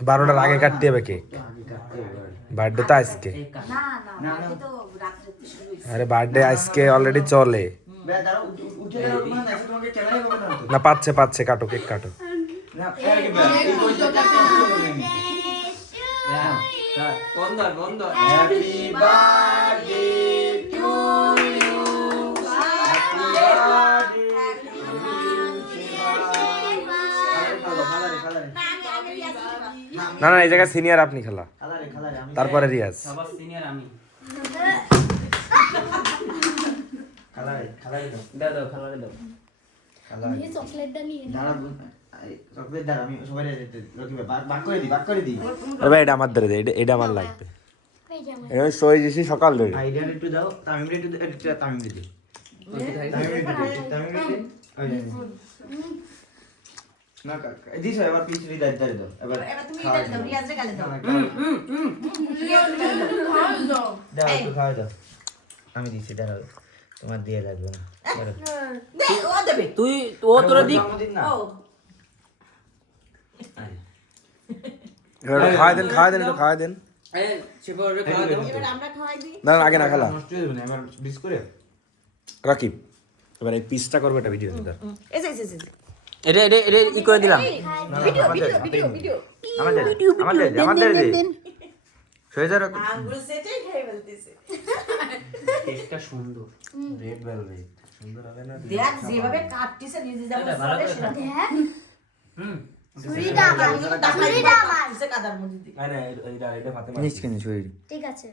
12টার আগে কাটতে হবে কেক। বার্থডে তো আজকে। আরে বার্থডে আজকে অলরেডি চলে না। পাচ্ছে কাটো, কেক কাটো। না না, এই জায়গায় সিনিয়র আপনি খেলা, তারপরে রিয়াজ। সবার সিনিয়র আমি। দাও দাও খালারে দাও। এই চকলেটটা নিয়ে চকলেট দাও, আমি সবাই ভাগ করে দিই। আরে ভাই এটা আমার ধরে দে, এটা আমার লাগবে। এই সই দিছি সকাল ধরে। আইডিয়া একটু দাও, তামিম একটু তামিম দিদি। না কাকা দিছো, এবার পিছলি দাও এবার তুমি এটা দাও, রিয়াজে গালে দাও। দাও একটু খাওয়া দাও। আমি দিছি, দাঁড়াও, তোমার দিয়ে লাগবে না। দে ও দেবে। তুই ও তোরা দিক। ও এবার খাওয়া দেন, একটু খাওয়া দেন। এই সেপরে খাওয়া দাও। এবার আমরা খাওয়াই দিই। না আগে না খেলা নষ্ট হয়ে যাবে না, আমার বিস করে রাকিব। এবার এই পিসটা করবে এটা ভিডিও দাও। এসে এটা ই করে দিলাম। ভিডিও আমাদের দে সৈজার আঙ্গুল সেটাই খাই বলতেছে। কেকটা সুন্দর। রেড ভেলভেট সুন্দর হবে না? দেখ যেভাবে কাটতিছে নিজে যাবে সরে সেটা দেখ হুম। ছুরিটা আমার কাদার মধ্যে দিয়ে। না না, এটা ফাতেমা। নিচ কেন ছুরি ঠিক আছে